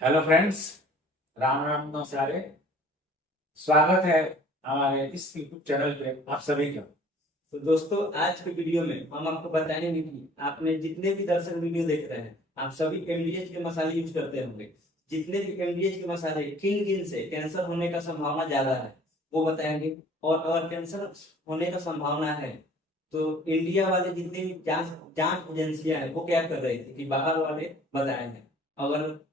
Hello friends, Ram Ram नमस्कार। स्वागत है हमारे इस यूट्यूब चैनल पे आप सभी का। तो दोस्तों, आज के वीडियो में हम आपको बताएंगे कि आपने जितने भी दर्शक वीडियो देख रहे हैं, आप सभी एमडीएच के मसाले यूज करते होंगे। जितने भी एमडीएच के मसाले किन किन से कैंसर होने का संभावना ज्यादा है वो बताएंगे। और अगर कैंसर होने का संभावना है तो इंडिया वाले जितने भी जांच जांच एजेंसियां हैं वो क्या कर रही थी कि बाहर वाले बताए हैं। अगर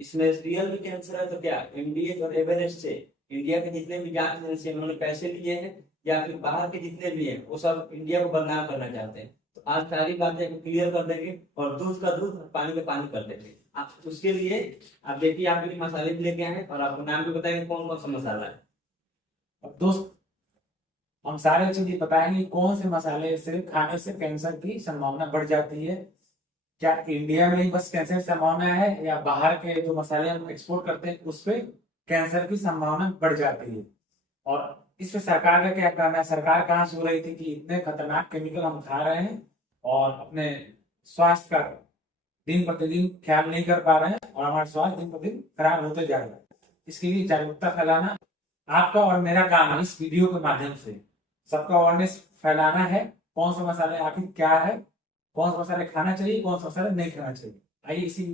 इसमें रियल में कैंसर है तो क्या एमडीएच और एवरेस्ट से इंडिया के जितने भी जांच एजेंसी उन्होंने पैसे लिए हैं या फिर बाहर के जितने भी हैं वो सब इंडिया को बदनाम करना चाहते हैं। तो आज सारी बातें क्लियर कर देंगे और दूध का दूध पानी का पानी कर देंगे। आप उसके लिए आप देखिए, आपके लिए मसाले भी लेके आए हैं और आपको नाम भी बताएंगे कौन कौन सा मसाला है। अब दोस्त, हम सारे चीजें बताएंगे कौन से मसाले से खाने से कैंसर की संभावना बढ़ जाती है। क्या इंडिया में ही बस कैंसर की संभावना है या बाहर के जो मसाले हम एक्सपोर्ट करते हैं उस पे कैंसर की संभावना बढ़ जाती है। और इसमें सरकार का क्या कहना है? सरकार कहाँ से हो रही थी कि इतने खतरनाक केमिकल हम खा रहे हैं और अपने स्वास्थ्य का दिन प्रतिदिन ख्याल नहीं कर पा रहे हैं और हमारा स्वास्थ्य दिन प्रतिदिन खराब होते जा रहा है। इसके लिए जागरूकता फैलाना आपका और मेरा काम है। इस वीडियो के माध्यम से सबका अवेयरनेस फैलाना है। कौन सा मसाले आखिर क्या है, कौन सा मसाले खाना चाहिए, कौन सा मसाले नहीं खाना चाहिए। आइए इसी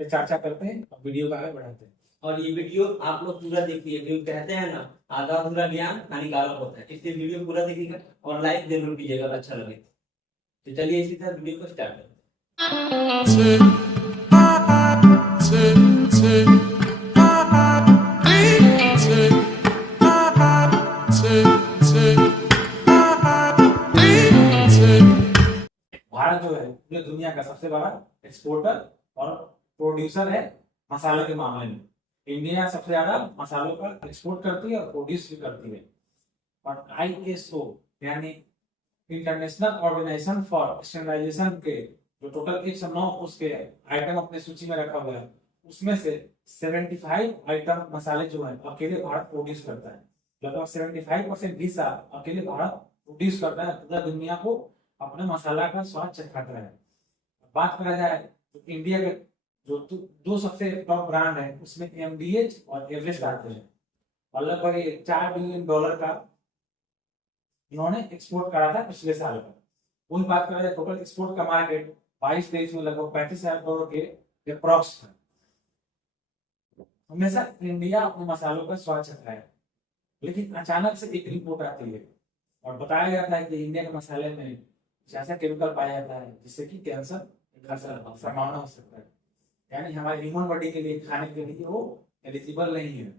पे चर्चा करते हैं और वीडियो को आगे बढ़ाते हैं। और ये वीडियो आप लोग पूरा देखिए, क्योंकि कहते हैं ना, आधा अधूरा ज्ञान हानिकारक होता है। इसलिए वीडियो पूरा देखिएगा और लाइक जरूर कीजिएगा अच्छा लगे। तो चलिए इसी तरह वीडियो को स्टार्ट करते भारत जो है पूरी दुनिया का सबसे बड़ा एक्सपोर्टर और प्रोड्यूसर है मसालों के मामले में। इंडिया सबसे ज्यादा मसालों का एक्सपोर्ट करती है और प्रोड्यूस भी करती है। और आईएसओ यानी इंटरनेशनल ऑर्गेनाइजेशन फॉर स्टैंडर्डाइजेशन के जो टोटल 109 उसके आइटम अपने सूची में रखा हुआ है, उसमें से 75 आइटम मसाले जो है अकेले भारत प्रोड्यूस करता है। लगभग 75% हिस्सा अकेले भारत प्रोड्यूस करता है, पूरा दुनिया को अपने मसाला का स्वाद चखाता है। बात करा जाए तो इंडिया के जो दो सबसे टॉप ब्रांड है उसमें एमडीएच और एवरेस्ट आते हैं और लगभग $4 बिलियन का इन्होंने एक्सपोर्ट करा था पिछले साल का। वही बात करा जाए टोटल एक्सपोर्ट का मार्केट 22 देश में लगभग 35,000 करोड़ के अप्रॉक्स था। हमेशा इंडिया अपने मसालों का स्वाद चखा है, लेकिन अचानक से एक रिपोर्ट आती है और बताया जाता है कि इंडिया के मसाले में ऐसा केमिकल पाया जाता है जिससे कि कैंसर का संभावना हो सकता है। यानी हमारे ह्यूमन बॉडी के लिए खाने के लिए वो एलिजिबल नहीं है।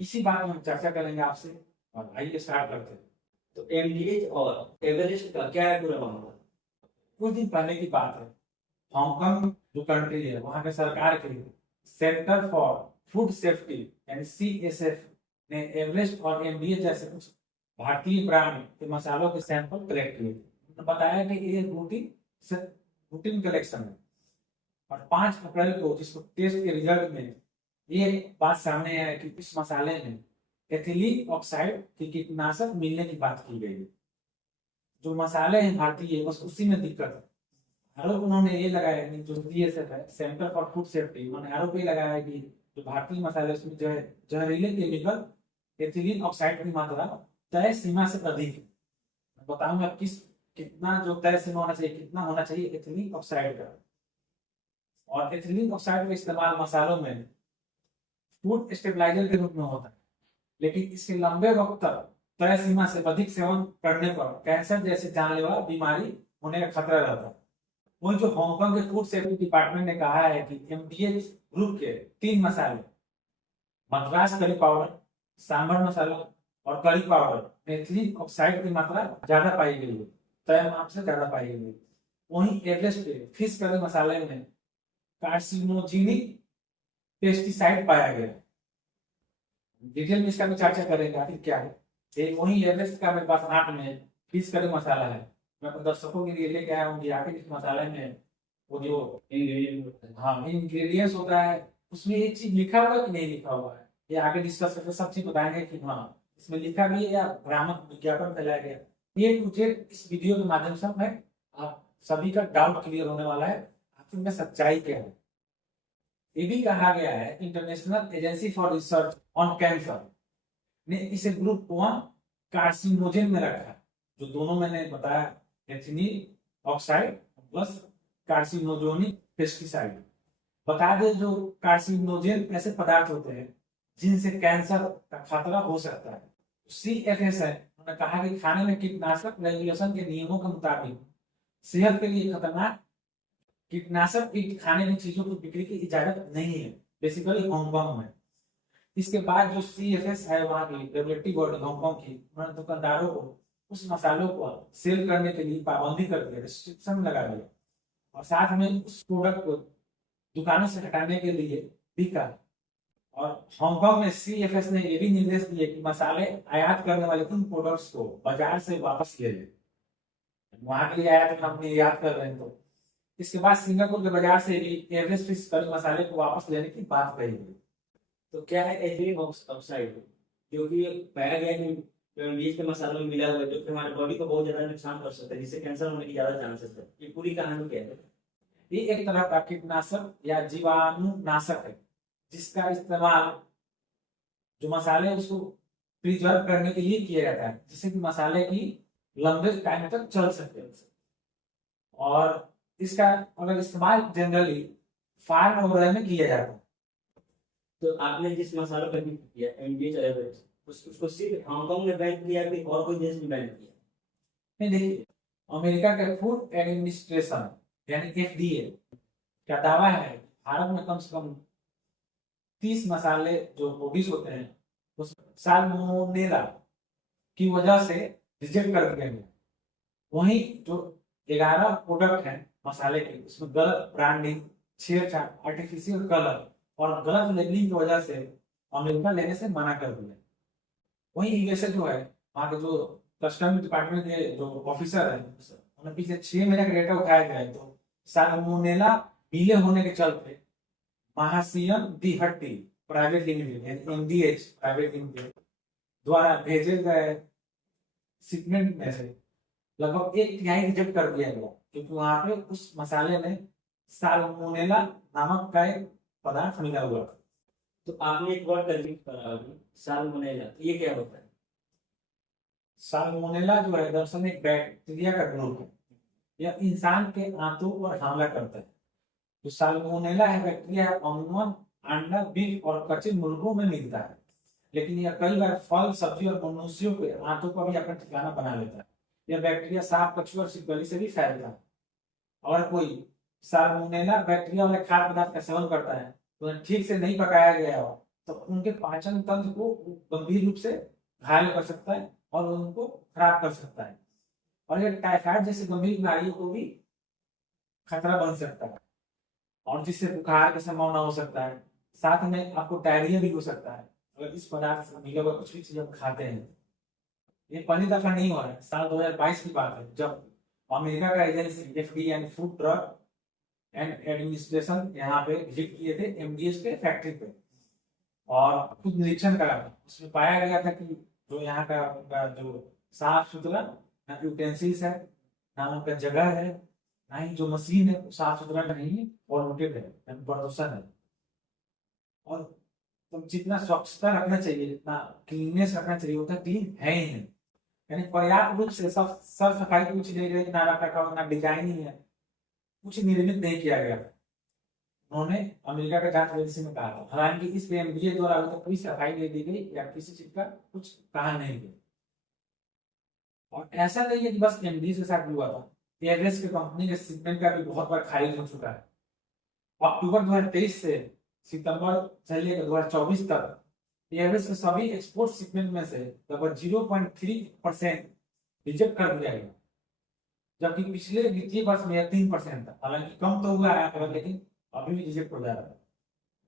इसी बात में हम चर्चा करेंगे आपसे और आइए स्टार्ट करते हैं। तो एमडीएच और एवरेस्ट का क्या है पूरा मामला। कुछ दिन पहले की बात है, हांगकांग जो कंट्री है वहां के सरकार के सेंटर फॉर फूड सेफ्टी यानी सीएसएफ ने एवरेस्ट और एमडीएच जैसे कुछ भारतीय ब्रांड के मसालों के सैंपल कलेक्ट किए। उन्होंने बताया कि ये रूटीन कलेक्शन है और 5 अप्रैल को जिसको टेस्ट के रिजल्ट में ये बात सामने आया कि इस मसाले में एथिलीन ऑक्साइड की कीटनाशक मिलने की बात की गई है। जो मसाले हैं भारतीय बस उसी में दिक्कत है। आरोप उन्होंने ये लगाया कि जो सीएसएफ है सेंटर फॉर फूड सेफ्टी, उन्होंने आरोप ये लगाया कि जो भारतीय मसाले उसमें जो है जहरीले केमिकल एथिलीन ऑक्साइड की मात्रा तय सीमा से अधिक है। मैं बताऊंगा कितना जो तय सीमा होना चाहिए, कितना होना चाहिए एथिलीन ऑक्साइड का। और एथिलीन ऑक्साइड का इस्तेमाल मसालों में फूड स्टेबलाइजर के रूप में होता है, लेकिन इसके लंबे वक्त तक तय सीमा से अधिक सेवन करने पर कैंसर जैसे जानलेवा बीमारी होने का खतरा रहता है। वही जो हांगकांग के फूड सेफ्टी डिपार्टमेंट ने कहा है कि एमडीएच ग्रुप के 3 मसाले मद्रास करी पाउडर, सांभर मसाला और करी पाउडर में एथिलीन ऑक्साइड की मात्रा ज्यादा पाई गई है, तय माप से ज्यादा पाई गई है। वहीं एवरेस्ट पे फिश करी मसाले में कार्सिनोजेनिक पेस्टिसाइड पाया गया। डिटेल में इसका भी चर्चा करेंगे आखिर क्या है। एक वही एवरेस्ट का मेरे पास हाथ में फिश करी मसाला है, मैं तो दर्शकों के लिए लेके आया हूँ कि आखिर इस मसाले में वो जो इंग्रेडिएंट्स होता है उसमें एक चीज लिखा हुआ है कि नहीं लिखा हुआ है, ये आगे डिस्कस करके सब चीज बताएंगे कि हाँ इसमें लिखा भी है या भ्रामक विज्ञापन फैलाया गया। ये मुझे इस वीडियो के माध्यम से मैं आप सभी का डाउट क्लियर होने वाला है आखिर में सच्चाई क्या है। ये भी कहा गया है international agency for research on cancer ने इसे ग्रुप 1 कार्सिनोजेन में रखा है। जो दोनों मैंने बताया, ethylene oxide plus carcinogenic pesticide. बता दें जो कार्सिनोजेन ऐसे पदार्थ होते हैं जिनसे कैंसर का खतरा हो सकता है। CFS है, उन्होंने कहा कि खाने में कीटनाशक रेगुलेशन के नियमों के मुताबिक सेहत के लिए खतरनाक कीटनाशक खाने की चीजों की बिक्री की इजाजत नहीं है, बेसिकली हांगकांग में। इसके बाद जो CFS है वहां की रेगुलेटरी बॉडी हांगकांग की, उन्होंने दुकानदारों को उस मसालों को सेल करने के लिए पाबंदी कर दिया, रिस्ट्रिक्शन लगा दिया, और साथ में उस प्रोडक्ट को दुकानों से हटाने के लिए भी कहा। और हांगकांग में CFS ने यह भी निर्देश दिए कि मसाले आयात करने वाले उन प्रोडक्ट्स को बाजार से वापस ले लें। वहां के लिए आयात हम निर्यात कर रहे हैं तो। इसके बाद सिंगापुर के बाजार से भी एवरेस्ट फिश करी मसाले को वापस लेने की बात कही गई। तो क्या है एथिलीन ऑक्साइड, जो कि पाया गया कि बीज के मसालों में मिला हुआ है, जो कि हमारे बॉडी को बहुत ज्यादा नुकसान कर सकता है, जिससे कैंसर होने की ज्यादा चांसेस है। ये पूरी कहानी क्या है? ये एक तरह का कीटनाशक या जीवाणुनाशक है जिसका इस्तेमाल जो मसाले हैं उसको प्रिजर्व करने के लिए किया जाता है, जिससे कि मसाले की लंबे टाइम तक चल सके। और इसका अगर इस्तेमाल जनरली फार्म वगैरह में किया जाता है। तो आपने जिस मसालों का जिक्र किया एमडीएच एवरेज, उसको सिर्फ हांगकांग ने बैन किया कि और कोई देश में बैन किया? नहीं, देखिए, अमेरिका के फूड एडमिनिस्ट्रेशन यानी FDA का दावा है भारत में कम से कम 30 मसाले जो प्रोड्यूस होते हैं उस साल्मोनेला की वजह से रिजेक्ट कर दिए गए। वहीं जो 11 प्रोडक्ट हैं मसाले के, उसमें गलत ब्रांडिंग, छेड़छाड़, आर्टिफिशियल कलर और गलत लेबलिंग की वजह से अमेरिका लेने से मना कर दिया। वहीं यूएसए जो है, वहाँ के जो कस्टम डिपार्टमेंट के जो ऑफिसर हैं, उन्हें पिछले 6 महीने का डेटा उठाया गया है तो साल्मोनेला मिले होने के चलते महासियन दी हट्टी private limited MDH private limited द्वारा भेजे गए शिपमेंट में से लगभग 1/3 रिजेक्ट कर दिया गया, क्योंकि वहां पे उस मसाले में साल्मोनेला नामक का एक पदार्थ मिला हुआ था। तो आपने एक वर्ड का जिक्र करा अभी, साल्मोनेला, ये क्या होता है? साल्मोनेला जो है दरअसल एक बैक्टीरिया का ग्रुप है, यह इंसान के आंतों पर हमला करता है। जो साल्मोनेला है बैक्टीरिया अमूमन अंडा, बीफ और कच्चे मुर्गों में मिलता है, लेकिन यह कई बार फल, सब्जी और मनुष्यों के आंतों पर भी अपना ठिकाना बना लेता है। यह बैक्टीरिया सांप, कछुआ और छिपकली से भी फैलता है। और कोई साल्मोनेला बैक्टीरिया वाले खाद्य पदार्थ का सेवन करता है तो उन्हें ठीक से नहीं पकाया गया हो तो उनके पाचन तंत्र को गंभीर रूप से घायल कर सकता है और उनको खराब कर सकता है, और यह टाइफाइड जैसी गंभीर बीमारियों को भी खतरा बन सकता है, और जिससे बुखार की संभावना हो सकता है। साथ में आपको डायरिया भी हो सकता है अगर इस पदार्थ से मिला हुआ कुछ भी चीज आप खाते हैं। ये पहली दफा नहीं हो रहा है, साल 2022 की बात है जब अमेरिका का एजेंसी FDA यानी फूड ड्रग एंड एडमिनिस्ट्रेशन यहाँ पे विजिट किए थे MDH के फैक्ट्री पे और खुद निरीक्षण करा। उसमें पाया गया था कि जो यहाँ का जो साफ सुथरा ना यूटेंसिल्स है, ना उनका जगह है, ना ही जो मशीन है साफ सुथरा नहीं है, पॉल्यूटेड है, प्रदूषण है। और तो जितना स्वच्छता रखना चाहिए, जितना क्लीननेस रखना चाहिए, उतना क्लीन है ही नहीं। यानी पर्याप्त रूप से सब साफ सफाई कुछ नहीं रही, ना रख रखाव, ना डिजाइनिंग है, कुछ निर्मित नहीं किया गया। उन्होंने अमेरिका का जांच एजेंसी में कहा था। हालांकि इस पे MDH द्वारा अभी तक कोई सफाई नहीं दी गई या किसी चीज का कुछ कहा नहीं गया। और ऐसा नहीं है कि बस MDH के साथ हुआ था, एवरेस्ट की कंपनी के शिपमेंट का भी बहुत बार खारिज हो चुका है। अक्टूबर 2023 से सितंबर से लेकर 2024 तक एवरेस्ट के सभी एक्सपोर्ट शिपमेंट में से लगभग 0.3% रिजेक्ट कर दिया गया, जबकि पिछले वित्तीय वर्ष में 3% था। हालांकि कम तो हुआ है लेकिन अभी भी रिजेक्ट हो जा रहा है।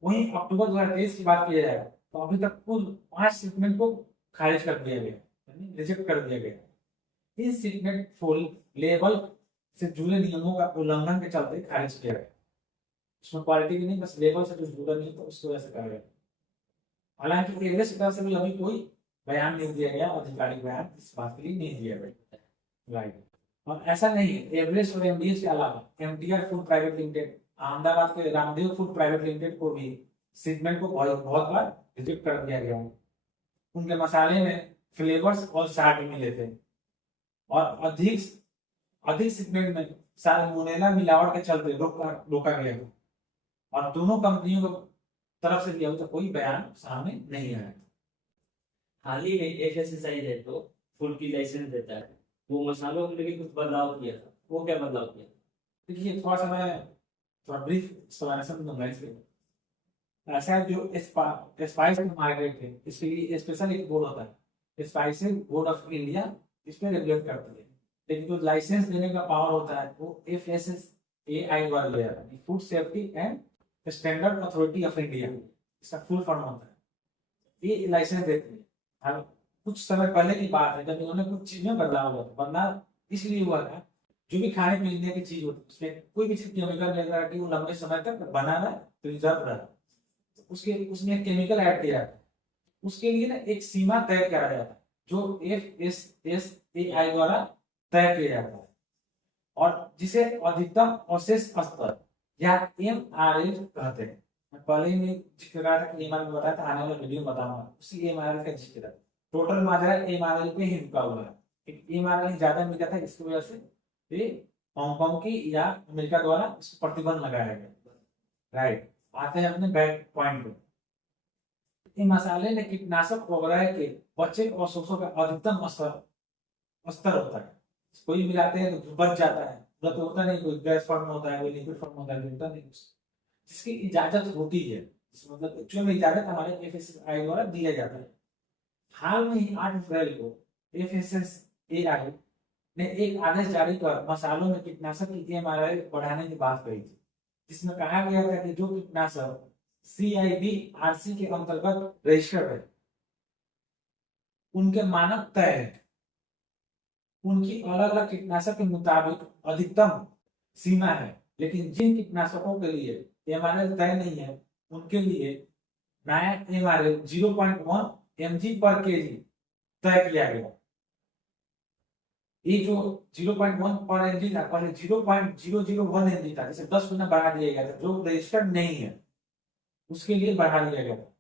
वहीं अक्टूबर 2023 की बात किया जाए तो अभी तक कुल 5 शिपमेंट को खारिज कर दिया गया, यानी रिजेक्ट कर दिया गया। इस शिपमेंट फुल लेवल से जुड़े नियमों का उल्लंघन के चलते खारिज किया गया। उसमें क्वालिटी की नहीं, बस लेवल से जो जुड़ा नहीं तो उसकी वजह से कहा गया। हालांकि एवरेस्ट की तरफ से भी अभी कोई बयान नहीं दिया गया, आधिकारिक बयान इस बात के लिए नहीं दिया गया। राइट। और ऐसा नहीं है, एवरेस्ट और MDH के अलावा MTR food private limited, Ahmedabad के रामदेव फूड प्राइवेट लिमिटेड को भी शिपमेंट को बहुत बार रिजेक्ट कर दिया गया है। उनके मसाले में फ्लेवर्स और साल्ट मिले थे और अधिक अधिक शिपमेंट में साल्मोनेला मिलावट के चलते रोका गया था। और दोनों कंपनियों को तरफ से दिया तो कोई बयान सामने नहीं आया। हाल ही में एफएसएसआई है तो फूड की लाइसेंस देता है, वो मसालों को लेकर कुछ बदलाव किया था, वो क्या बदलाव किया? देखिए थोड़ा सा मैं थोड़ा ब्रीफ एक्सप्लेनेशन दूंगा इसके। ऐसा है जो स्पाइस मार्केट है इसके लिए स्पेशल एक बोर्ड होता है, स्पाइसेस बोर्ड ऑफ इंडिया, इसमें रेगुलेट करती है। लेकिन जो लाइसेंस देने का पावर होता है वो FSSAI द्वारा लिया जाता है, food safety and standard authority of India, इसका फुल फॉर्म होता है। ये लाइसेंस देती है। हाँ, कुछ समय पहले की बात है जब इन्होंने कुछ चीज में बदलाव हुआ था। बदलाव इसलिए हुआ था जो भी खाने पीने की चीज होती है उसमें कोई भी चीज केमिकल लगा कि वो लंबे समय तक बना रहा प्रिजर्व रहा, उसके उसमें केमिकल ऐड किया जाता है। उसके लिए ना एक सीमा तय करा जाता है जो FSSAI द्वारा तय किया जाता है और जिसे अधिकतम अवशेष स्तर या MRL कहते हैं। मैं पहले ही जिक्र करा था कि MRL बताया था, आने वाले वीडियो में बताऊंगा उसी MRL का जिक्र है। टोटल मात्रा MRL पे ही रुका हुआ है। MRL ज्यादा मिला था इसकी वजह से ये हांगकांग की या अमेरिका द्वारा इस पर प्रतिबंध लगाया गया। राइट, आते हैं अपने बैक पॉइंट पे। ये मसाले में कीटनाशक वगैरह के बचे अवशेषों का अधिकतम स्तर होता है। कोई मिलाते हैं तो बच जाता है, पूरा तो होता नहीं, कोई गैस फॉर्म होता है, कोई लिक्विड फॉर्म होता है, होता नहीं जिसकी इजाजत होती है, मतलब एक्चुअल में इजाजत हमारे FSSAI द्वारा दिया जाता है। हाल में ही 8 अप्रैल को FSSAI ने एक आदेश जारी कर मसालों में कीटनाशक की MRL बढ़ाने की बात कही थी, जिसमें कहा गया था कि जो कीटनाशक CIB-RC के अंतर्गत रजिस्टर्ड है उनके मानक तय है, उनकी अलग अलग कीटनाशक के मुताबिक अधिकतम सीमा है। लेकिन जिन कीटनाशकों के लिए MRL तय नहीं है उनके लिए नया MRL 0.1 mg पर kg तय किया गया। ये जो 0.1 पर mg था पहले 0.001 mg था, जिसे 10 गुना बढ़ा दिया गया था, जो रजिस्टर्ड नहीं है उसके लिए बढ़ा दिया गया था।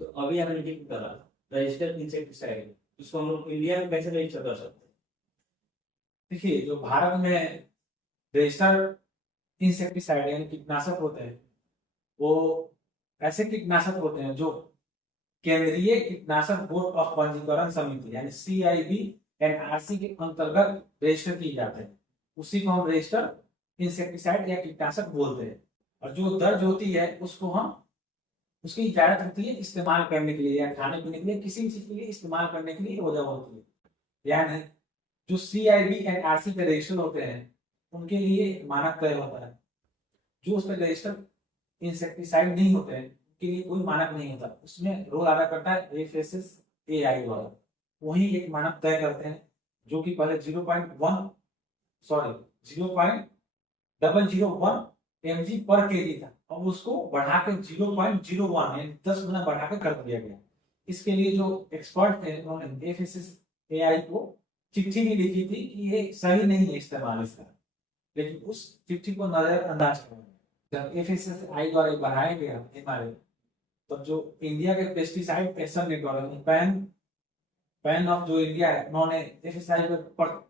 तो अभी हमने जिक्र करा रजिस्टर्ड इंसेक्टिसाइड, उसको हम लोग इंडिया में कैसे रजिस्टर कर सकते हैं? देखिए जो भारत में रजिस्टर्ड इंसेक्टिसाइड यानी कीटनाशक होते हैं वो ऐसे कीटनाशक होते हैं जो केंद्रीय कीटनाशक बोर्ड ऑफ पंजीकरण समिति यानी CIB-RC के अंतर्गत रजिस्टर किए जाते हैं। उसी को हम रजिस्टर्ड इंसेक्टिसाइड या कीटनाशक बोलते हैं। और जो दर्ज होती है उसको हम उसकी इजाजत होती है इस्तेमाल करने के लिए या खाने पीने के लिए, किसी भी चीज के लिए इस्तेमाल करने के लिए वजह होती है। यानी जो CIB-RC पे रजिस्टर होते हैं उनके लिए मानक तय होता है। जो उस पर रजिस्टर इंसेक्टिसाइड नहीं होते हैं उनके लिए कोई मानक नहीं होता, उसमें रोल अदा करता है FSSAI द्वारा। वही एक मानक तय करते हैं जो कि पहले 0.001 mg पर kg था, अब उसको बढ़ा के 0.01 यानी 10 गुना बढ़ा के कर दिया गया। इसके लिए जो एक्सपर्ट थे उन्होंने FSSAI को चिट्ठी भी लिखी थी कि ये सही नहीं है इस्तेमाल इसका, लेकिन उस चिट्ठी को नजरअंदाज कर जब FSSAI द्वारा बढ़ाया गया MRL, तो जो इंडिया के pesticide action network pan of जो इंडिया है उन्होंने FSSAI को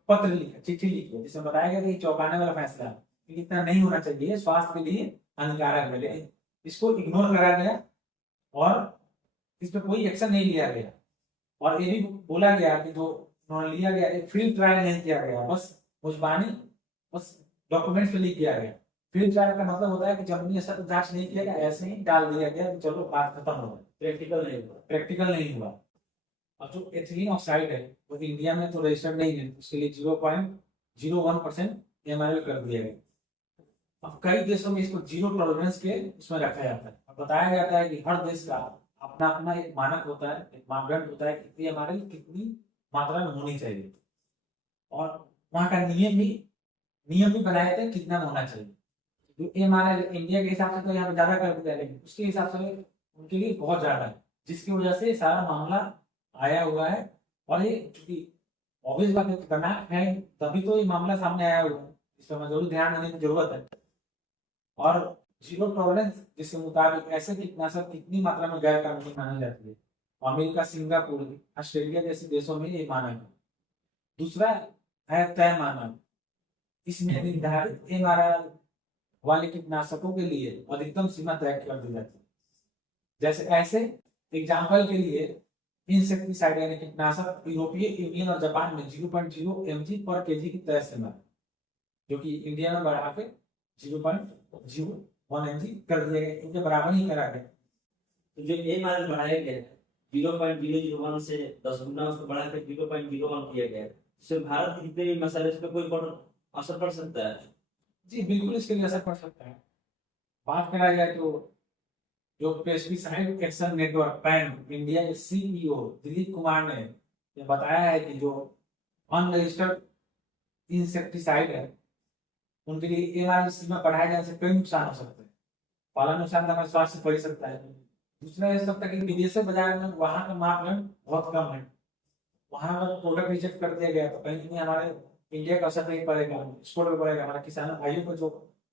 पत्र लिखा, चिट्ठी लिखी जिसमें बताया गया कि चौंकाने वाला फैसला है, इतना नहीं होना चाहिए, स्वास्थ्य के लिए हानिकारक है। लेकिन इसको इग्नोर करा गया और इस पर कोई एक्शन नहीं लिया गया। और ये भी बोला गया कि जो लिया गया फील्ड ट्रायल नहीं किया गया, बस डॉक्यूमेंट्स पे लिख किया गया। फील्ड ट्रायल का मतलब होता है कि जमीनी स्तर पर जांच नहीं किया गया, ऐसे ही डाल दिया गया कि चलो बात खत्म हो गई, प्रैक्टिकल नहीं हुआ। और जो एथिलीन ऑक्साइड है वो इंडिया में तो रजिस्टर्ड नहीं है, उसके लिए 0.01% MRL कर दिया गया। अब कई देशों में इसको जीरो टॉलरेंस के उसमें रखा जाता है। अब बताया जाता है कि हर देश का अपना अपना एक मानक होता है, एक मापदंड होता है कि MRL कितनी मात्रा में होनी चाहिए, और वहाँ का नियम भी बनाए थे कितना होना चाहिए। जो MRL इंडिया के हिसाब से तो यहाँ पे ज्यादा कर दिया, लेकिन उसके हिसाब से उनके लिए बहुत ज्यादा है, जिसकी वजह से सारा मामला आया हुआ है। और ये चूंकि ऑब्वियस बात करना है तभी तो ये मामला सामने आया हुआ है, इस पर जरूर ध्यान देने की जरूरत है। और जीरो टॉलरेंस जिसके मुताबिक ऐसे कीटनाशक कितनी मात्रा में गैर कानूनी मानी जाती है। अमेरिका, सिंगापुर, ऑस्ट्रेलिया जैसे देशों में ये मानक है। दूसरा है तय मानक। इसमें निर्धारित एमआरआर वाले कीटनाशकों के लिए अधिकतम सीमा तय कर दी जाती है। जैसे ऐसे एग्जाम्पल के लिए इंसेक्टिसाइड यानी कीटनाशक यूरोपीय यूनियन और जापान में 0.0 mg पर केजी की तय सीमा, जो कि इंडिया में बढ़ा के 0.01 mg कर दिया गया, इनके बराबर ही करा गया। तो जो एमआरआर बढ़ाया गया है 0.001 से 10 गुना उसको बढ़ा के 0.01 किया गया है, इससे भारत के जितने भी मसाले उस पर कोई असर पड़ सकता है? जी बिल्कुल, इसके लिए असर पड़ सकता है। बात करा जाए तो जो pesticide action network pan India के सीईओ दिलीप कुमार ने ये बताया है कि जो अनरजिस्टर्ड इंसेक्टिसाइड है उनके लिए एमआरपी सीमा बढ़ाए जाने से कई नुकसान हो सकते हैं। पहला नुकसान तो हमारे स्वास्थ्य से पड़ सकता है। दूसरा ये सकता है कि विदेशी बाजार में वहाँ का मापदंड बहुत कम है, वहाँ अगर प्रोडक्ट रिजेक्ट कर दिया गया तो कहीं कहीं हमारे इंडिया का असर नहीं पड़ेगा, एक्सपोर्ट पर पड़ेगा, हमारे किसानों भाइयों को जो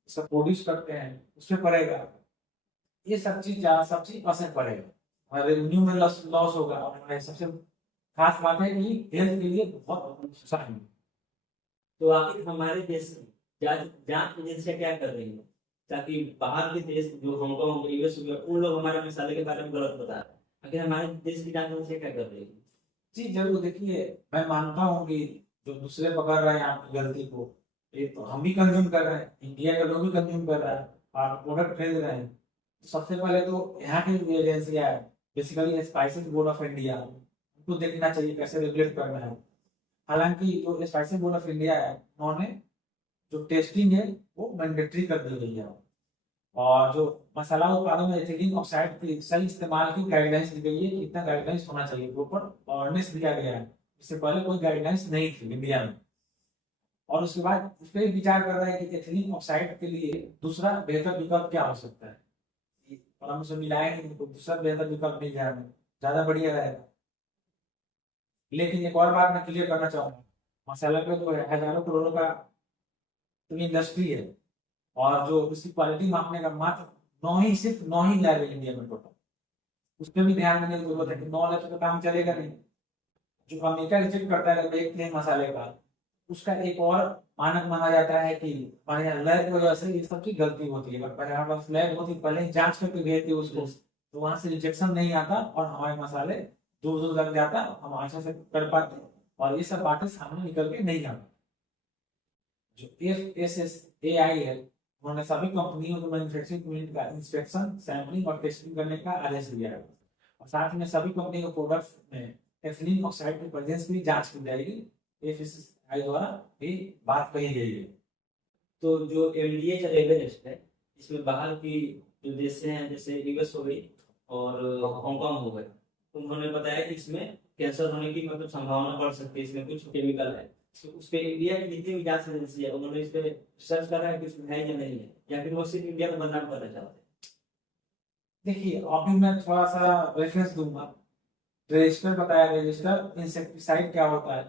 इसका प्रोड्यूस करते हैं उस पर पड़ेगा। ये सब चीज असर पड़ेगा, हमारे रेवेन्यू में लॉस होगा। और हमारे सबसे खास बात है कि हेल्थ के लिए बहुत नुकसान है। तो आखिर हमारे देश जांच एजेंसियां क्या कर रही है ताकि बाहर के देश जो हांगकांग, यूएस हो गया, उन लोग हमारे मसाले के बारे में गलत बता रहे हैं, आखिर हमारे देश की जांच एजेंसियां क्या कर रही है? जी जरूर, देखिए मैं मानता हूँ कि जो दूसरे पकड़ रहे हैं आपकी गलती को, ये तो हम भी कंज्यूम कर रहे हैं, इंडिया के लोग भी कंज्यूम कर रहे हैं और प्रोडक्ट खरीद रहे हैं। तो सबसे पहले तो यहाँ की जो एजेंसियाँ है, basically spices board of India, उनको देखना चाहिए कैसे रेगुलेट करना है। हालांकि जो स्पाइसेस बोर्ड ऑफ इंडिया है उन्होंने जो टेस्टिंग है वो मैंडेटरी कर दी गई है, और जो मसाला उत्पादों में एथिलीन ऑक्साइड के सही इस्तेमाल की गाइडलाइंस दी गई है, कितना गाइडलाइंस होना चाहिए प्रॉपर अवेयरनेस दिया गया है। इससे पहले कोई गाइडलाइंस नहीं थी इंडिया में, और उसके बाद उस पर विचार कर रहा है कि एथिलीन ऑक्साइड के लिए दूसरा बेहतर विकल्प क्या हो सकता है, और हम उसे मिलाएंगे तो दूसरा बेहतर विकल्प मिल जाएगा, ज्यादा बढ़िया रहेगा। लेकिन एक और बात मैं क्लियर करना चाहूंगा, मसाला का जो है हजारों करोड़ों का इंडस्ट्री है, और जो उसकी क्वालिटी मापने का मात्र सिर्फ 9 ही लैब है इंडिया में टोटल। उस पर भी ध्यान देने की जरूरत है कि 9 लैब से तो काम चलेगा नहीं। जो अमेरिका रिजेक्ट करता है एक प्लेन मसाले का, उसका एक और मानक माना जाता है कि हमारे यहाँ लैब की वजह से ये सब की गलती होती है। अगर हमारे पास लैब होती पहले ही जांच करके भेजते उसको, तो वहां से रिजेक्शन नहीं आता और हमारे मसाले दूर दूर तक जाता, हम अच्छा से कर पाते, और ये सब बातें सामने निकल के नहीं आती। जो FSSAI है उन्होंने सभी कंपनियों को मैन्युफैक्चरिंग यूनिट का इंस्पेक्शन, सैंपलिंग और टेस्टिंग करने का आदेश दिया है, और साथ में सभी कंपनी के प्रोडक्ट्स में एथिलीन ऑक्साइड की प्रेजेंस की जांच की जाएगी। FSSAI द्वारा ये बात कही गई है। तो जो एमडीए चलेगा लिस्ट है, इसमें बाहर की जो देश हैं जैसे यूएस हो गई और हांगकांग हो गए, उन्होंने बताया कि इसमें कैंसर होने की मतलब संभावना बढ़ सकती है, इसमें कुछ केमिकल है। तो उस पे इंडिया की जितनी भी जांच एजेंसी है उन्होंने इस पे रिसर्च करा है कि उसमें है या नहीं है, या फिर वो सिर्फ इंडिया को बदनाम करना चाहते हैं? देखिए अभी मैं थोड़ा सा रेफरेंस दूंगा। रजिस्टर बताया, रजिस्टर इंसेक्टिसाइड क्या होता है,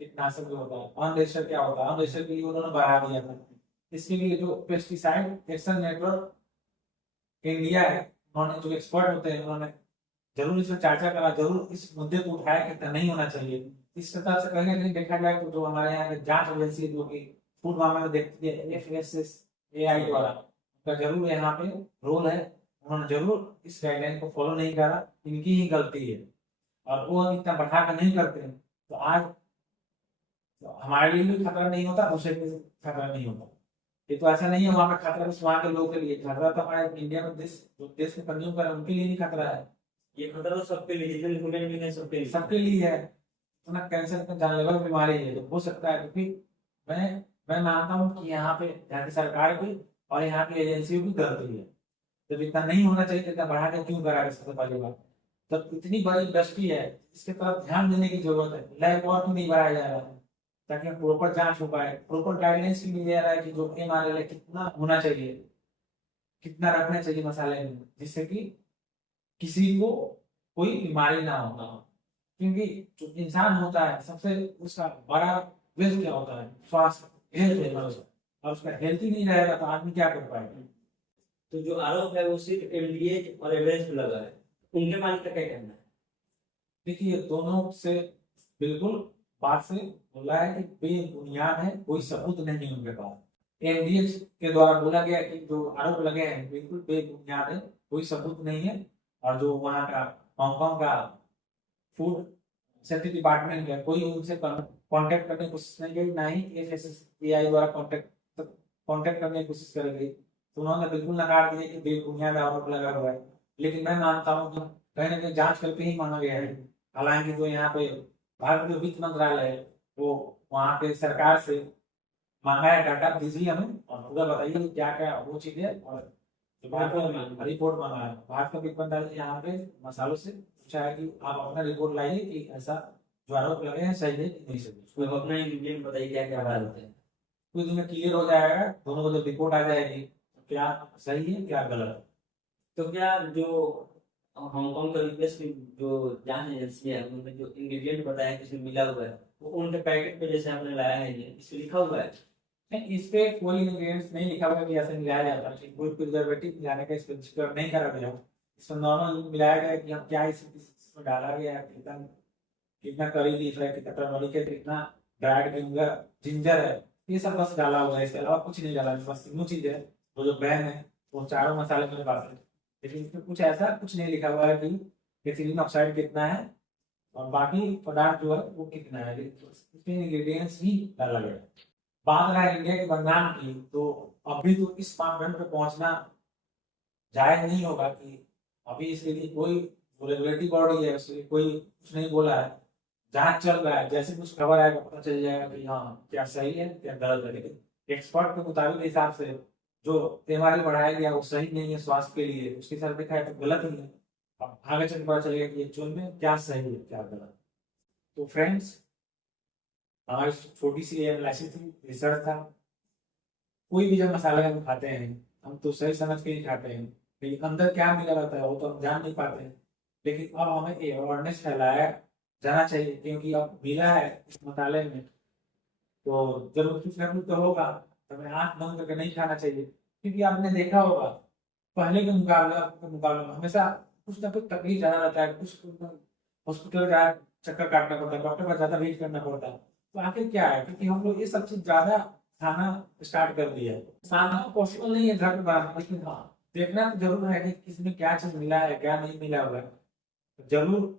कीटनाशक जो होता है। अनरजिस्टर क्या होता है, अनरजिस्टर के लिए उन्होंने बढ़ा दिया था। इसके लिए जो पेस्टिसाइड एक्शन नेटवर्क इंडिया है, उन्होंने जो एक्सपर्ट होते हैं उन्होंने जरूर इसमें चर्चा करा, जरूर इस मुद्दे को उठाया कि नहीं होना चाहिए। इस तरह से कहीं ना कहीं देखा जाए तो जो हमारे यहाँ जांच एजेंसी जो कि फूड मामले में देखती है FSSAI द्वारा, उनका जरूर यहाँ पे रोल है। उन्होंने जरूर इस गाइडलाइन को फॉलो नहीं करा, इनकी ही गलती है, और वो इतना बढ़ा कर नहीं करते तो आज हमारे लिए भी खतरा नहीं होता, दूसरे के लिए खतरा नहीं होता। ये तो ऐसा नहीं है वहाँ पे खतरा बस वहाँ के लोगों के लिए, खतरा तो हमारे इंडिया में देश में कंज्यूम कर उनके लिए नहीं खतरा है। ये खतरा तो सबके लिए, जितने ह्यूमन बीइंग है सबके लिए है। ना कैंसर में जानलेवा बीमारी है तो हो सकता है, क्योंकि मैं मानता हूँ कि यहाँ पे सरकार की और यहाँ की एजेंसियों की गलती है। जब इतना नहीं होना चाहिए तो इतना बढ़ा के क्यों करा, सबसे पहली बात। जब इतनी बड़ी इंडस्ट्री है इसके तरफ ध्यान देने की जरूरत है। लैब और क्यों नहीं बढ़ाया जा रहा है ताकि प्रॉपर जांच हो पाए, प्रॉपर गाइडलाइंस भी मिल जा रहा है कि जो MRL है कितना होना चाहिए, कितना रखना चाहिए मसाले में, जिससे कि किसी को कोई बीमारी ना हो। क्योंकि जो इंसान होता है सबसे उसका बड़ा वेल्थ क्या होता है, स्वास्थ्य, हेल्थ है। और उसका हेल्थ ही नहीं रहेगा तो आदमी क्या कर पाएगा। तो जो आरोप है वो सिर्फ एमडीएच और एवरेस्ट पे लगा है, उनके मालिक का क्या कहना है? देखिए दोनों से बिल्कुल बात से बोला है कि बेबुनियाद है, कोई सबूत नहीं है उनके पास। एनडीएच के द्वारा बोला गया कि जो आरोप लगे हैं बिल्कुल बेबुनियाद है, कोई सबूत नहीं है। और जो वहाँ का हांगकांग का फूड सेफ्टी डिपार्टमेंट है, कोई उनसे कांटेक्ट करने की कोशिश नहीं की, ना ही एफएसएसएआई द्वारा कांटेक्ट करने की कोशिश करी गई। तो उन्होंने बिल्कुल नकार दिया कि बेबुनियाद आरोप लगा हुआ है। लेकिन मैं मानता हूँ कि कहीं ना कहीं जांच करके ही माना गया है। हालांकि जो यहाँ पे भारत के वित्त मंत्रालय है वो वहाँ के सरकार से मांगा है डाटा दीजिए हमें और पूरा बताइए कि क्या क्या वो चीज है। और रिपोर्ट मांगा है भारत का वित्त मंत्रालय यहाँ पे मसालों से पूछा है कि आप अपना रिपोर्ट लाइए कि ऐसा जो आरोप लगे हैं सही है कि नहीं सही। तो अपना इंग्रेडिएंट बताइए क्या क्या हालत है। कुछ दिन में क्लियर हो जाएगा, दोनों को जब रिपोर्ट आ जाएगी क्या सही है क्या गलत है। तो क्या जो हांगकांग का यूएस की जो जांच एजेंसी है उन्होंने जो इंग्रेडिएंट बताया कि इसमें मिला हुआ है वो उनके पैकेट पे जैसे आपने लाया है ये इस पे लिखा हुआ है? नहीं, इस पे कोई इंग्रेडिएंट्स नहीं लिखा हुआ कि ऐसे मिलाया जाता है, कोई प्रिजर्वेटिव मिलाने का इस पे जिक्र नहीं करा गया। इसमें नॉर्मल मिलाया गया कि हम क्या इसमें डाला गया है, कितना कितना करी लीफ है, कितना टर्मरिक है, कितना ड्राइड जिंजर है, ये सब बस डाला हुआ है। इसके अलावा कुछ नहीं डाला है। बस तीनों चीज है, वो जो बैन है वो चारों मसाले मेरे पास है, लेकिन इसमें कुछ ऐसा कुछ नहीं लिखा हुआ है कि एथिलीन ऑक्साइड कितना है और बाकी पदार्थ जो है वो कितना है। इसमें इंग्रेडिएंट्स ही डाला गया है। बात रहा इंडिया के बदनाम की, तो अभी तो इस मापदंड पे पहुंचना जायज नहीं होगा कि अभी इसके लिए कोई रेगुलेटरी बॉडी है उसके लिए कोई कुछ नहीं बोला है। जांच चल रहा है, जैसे कुछ खबर आएगा पता चल जाएगा कि हाँ क्या सही है क्या गलत है। लेकिन एक्सपर्ट के मुताबिक हिसाब से जो बीमारी बढ़ाया गया वो सही नहीं है स्वास्थ्य के लिए, उसके साथ देखा है तो गलत ही है। अब आगे चल पता चलेगा कि एक्चुअल में क्या सही है क्या गलत। तो फ्रेंड्स हमारी छोटी सी एनालिसिस थी, रिसर्च था। कोई भी जब मसाला हम खाते हैं हम तो सही समझ के ही खाते हैं, लेकिन अंदर क्या मिला रहता है वो तो हम जान नहीं पाते हैं। लेकिन अब हमें अवेयरनेस फैलाया जाना चाहिए, क्योंकि अब मिला है इस मसाले में तो जरूर कुछ ना कुछ तो होगा। तो हमें आंख बंद करके नहीं खाना चाहिए, क्योंकि आपने देखा होगा पहले के मुकाबले अब के मुकाबले में हमेशा कुछ ना कुछ तकलीफ ज्यादा रहता है, कुछ हॉस्पिटल का चक्कर काटना पड़ता है, डॉक्टर का ज्यादा वेट करना पड़ता है। तो आखिर क्या है, क्योंकि हम लोग ये सब चीज ज्यादा खाना स्टार्ट कर दिया है। खाना पॉसिबल नहीं है घर में बनाना, लेकिन हाँ देखना तो जरूर है कि किसमें क्या चीज मिला है क्या नहीं मिला हुआ है। जरूर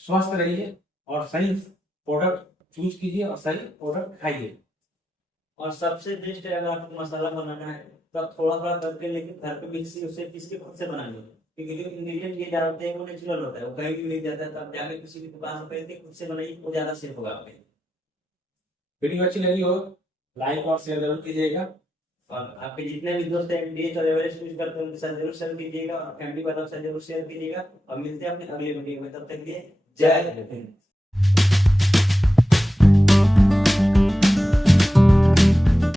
स्वस्थ रहिए और सही प्रोडक्ट चूज कीजिए और सही प्रोडक्ट खाइए। और सबसे बेस्ट है अगर आपको मसाला बनाना है तब थोड़ा थोड़ा करके लेकिन घर पे मिक्सी उसे पीस के खुद से बना लो, क्योंकि जो इंग्रेडिएंट ये डालते हैं वो नेचुरल होता है, वो कहीं भी मिल जाता है। तो आप जाके किसी भी दुकान पे खुद से बनाइए, वो ज्यादा सेफ होगा आपके। वीडियो अच्छी लगी हो लाइक और शेयर जरूर कीजिएगा। और आपके जितने भी दोस्त एमडीएच और एवरेस्ट यूज करते हैं उनके साथ जरूर शेयर कीजिएगा और फैमिली वालों के साथ जरूर शेयर कीजिएगा। और मिलते हैं अपने अगले वीडियो में, तब तक के लिए जय हिंद।